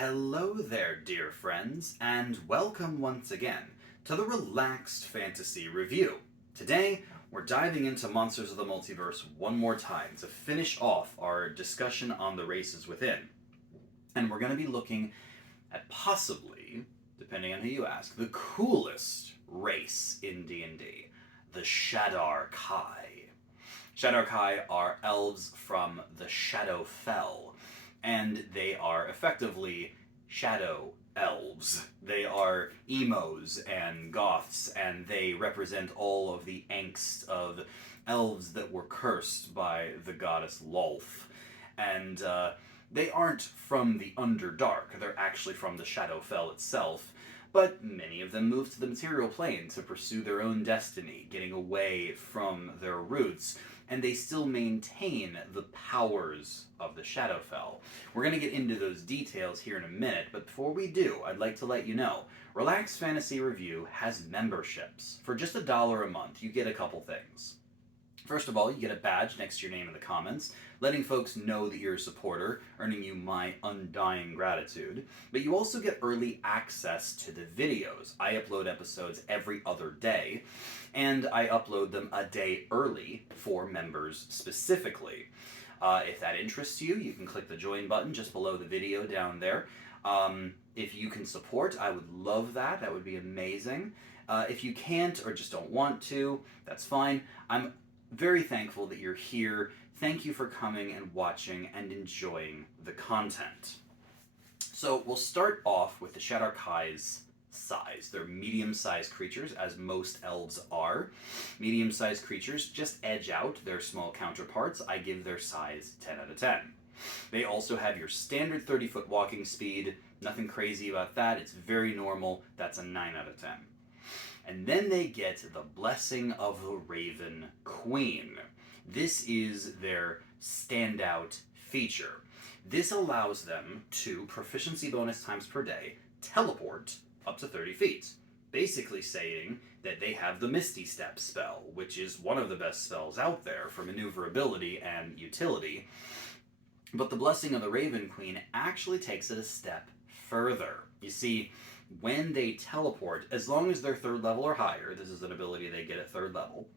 Hello there, dear friends, and welcome once again to the Relaxed Fantasy Review. Today, we're diving into Monsters of the Multiverse one more time to finish off our discussion on the races within. And we're going to be looking at possibly, depending on who you ask, the coolest race in D&D, the Shadar-Kai. Shadar-Kai are elves from the Shadowfell, and they are effectively shadow elves. They are emos and goths, and they represent all of the angst of elves that were cursed by the goddess Lolth. And they aren't from the Underdark, they're actually from the Shadowfell itself, but many of them moved to the material plane to pursue their own destiny, getting away from their roots, and they still maintain the powers of the Shadowfell. We're going to get into those details here in a minute, but before we do, I'd like to let you know, Relaxed Fantasy Review has memberships. For just $1 a month, you get a couple things. First of all, you get a badge next to your name in the comments, letting folks know that you're a supporter, earning you my undying gratitude. But you also get early access to the videos. I upload episodes every other day, and I upload them a day early for members specifically. If that interests you, you can click the join button just below the video down there. If you can support, I would love that. That would be amazing. If you can't or just don't want to, that's fine. I'm very thankful that you're here. Thank you for coming and watching and enjoying the content. So we'll start off with the Shadar-Kai's size. They're medium-sized creatures, as most elves are. Medium-sized creatures just edge out their small counterparts. I give their size 10 out of 10. They also have your standard 30-foot walking speed. Nothing crazy about that. It's very normal. That's a 9 out of 10. And then they get the Blessing of the Raven Queen. This is their standout feature. This allows them to, proficiency bonus times per day, teleport up to 30 feet. Basically saying that they have the Misty Step spell, which is one of the best spells out there for maneuverability and utility. But the Blessing of the Raven Queen actually takes it a step further. You see, when they teleport, as long as they're 3rd level or higher, this is an ability they get at 3rd level,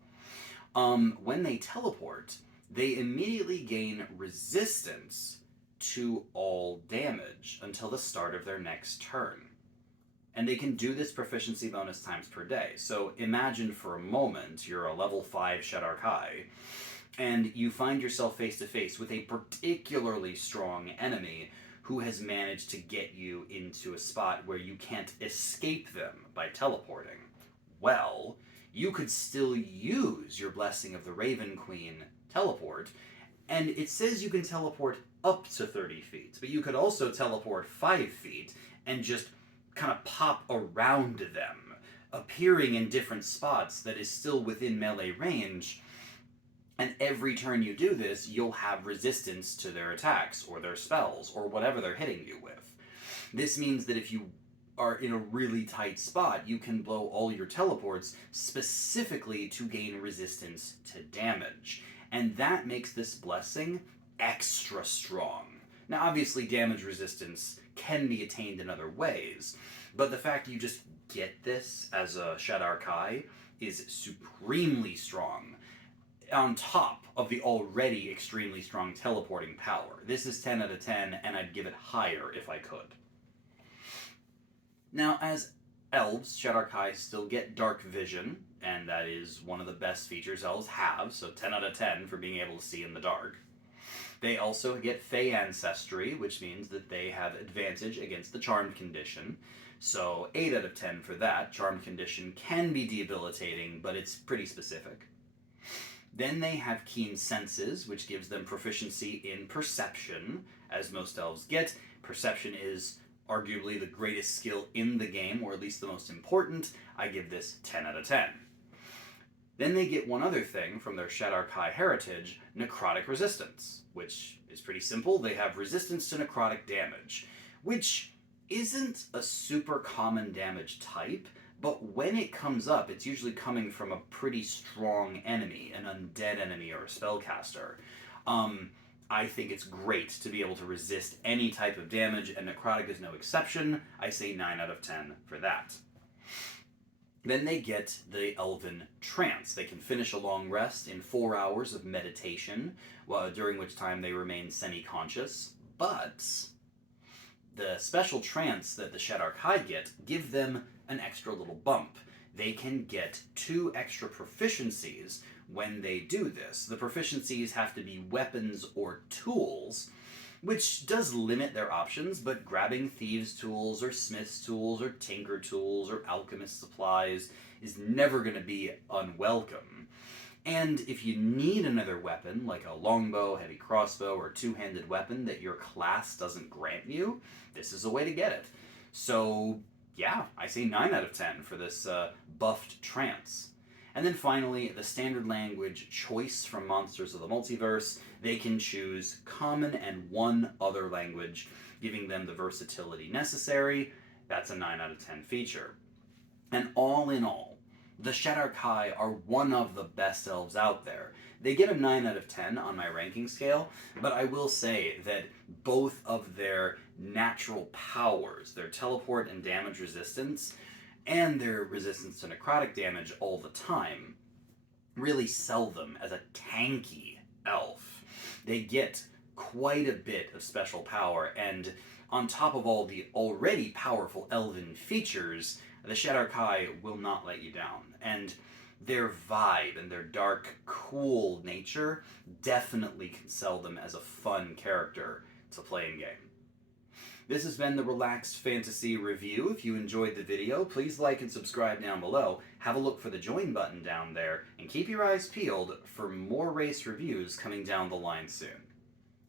when they teleport, they immediately gain resistance to all damage until the start of their next turn. And they can do this proficiency bonus times per day. So imagine for a moment you're a level 5 Shadar-Kai, and you find yourself face to face with a particularly strong enemy who has managed to get you into a spot where you can't escape them by teleporting. Well, you could still use your Blessing of the Raven Queen teleport, and it says you can teleport up to 30 feet, but you could also teleport 5 feet and just kind of pop around them, appearing in different spots that is still within melee range. And every turn you do this, you'll have resistance to their attacks, or their spells, or whatever they're hitting you with. This means that if you are in a really tight spot, you can blow all your teleports specifically to gain resistance to damage. And that makes this blessing extra strong. Now, obviously, damage resistance can be attained in other ways, but the fact you just get this as a Shadar-Kai is supremely strong, on top of the already extremely strong teleporting power. This is 10 out of 10, and I'd give it higher if I could. Now, as elves, Shadar-Kai still get dark vision, and that is one of the best features elves have, so 10 out of 10 for being able to see in the dark. They also get Fey Ancestry, which means that they have advantage against the Charmed condition, so 8 out of 10 for that. Charmed condition can be debilitating, but it's pretty specific. Then they have Keen Senses, which gives them proficiency in Perception, as most elves get. Perception is arguably the greatest skill in the game, or at least the most important. I give this 10 out of 10. Then they get one other thing from their Shadar-Kai heritage, Necrotic Resistance, which is pretty simple. They have resistance to necrotic damage, which isn't a super common damage type, but when it comes up, it's usually coming from a pretty strong enemy, an undead enemy or a spellcaster. I think it's great to be able to resist any type of damage, and Necrotic is no exception. I say 9 out of 10 for that. Then they get the Elven Trance. They can finish a long rest in 4 hours of meditation, during which time they remain semi-conscious. But the special trance that the Shadar-Kai get give them an extra little bump. They can get 2 extra proficiencies when they do this. The proficiencies have to be weapons or tools, which does limit their options, but grabbing thieves' tools or smith's tools or tinker tools or alchemist supplies is never going to be unwelcome. And if you need another weapon, like a longbow, heavy crossbow, or two-handed weapon that your class doesn't grant you, this is a way to get it. So, yeah, I say 9 out of 10 for this buffed trance. And then finally, the standard language choice from Monsters of the Multiverse. They can choose common and 1 other language, giving them the versatility necessary. That's a 9 out of 10 feature. And all in all, the Shadar-Kai are one of the best elves out there. They get a 9 out of 10 on my ranking scale, but I will say that both of their natural powers, their teleport and damage resistance, and their resistance to necrotic damage all the time, really sell them as a tanky elf. They get quite a bit of special power, and on top of all the already powerful elven features, the Shadar-Kai will not let you down. And their vibe and their dark, cool nature definitely can sell them as a fun character to play in game. This has been the Relaxed Fantasy Review. If you enjoyed the video, please like and subscribe down below. Have a look for the join button down there, and keep your eyes peeled for more race reviews coming down the line soon.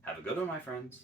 Have a good one, my friends.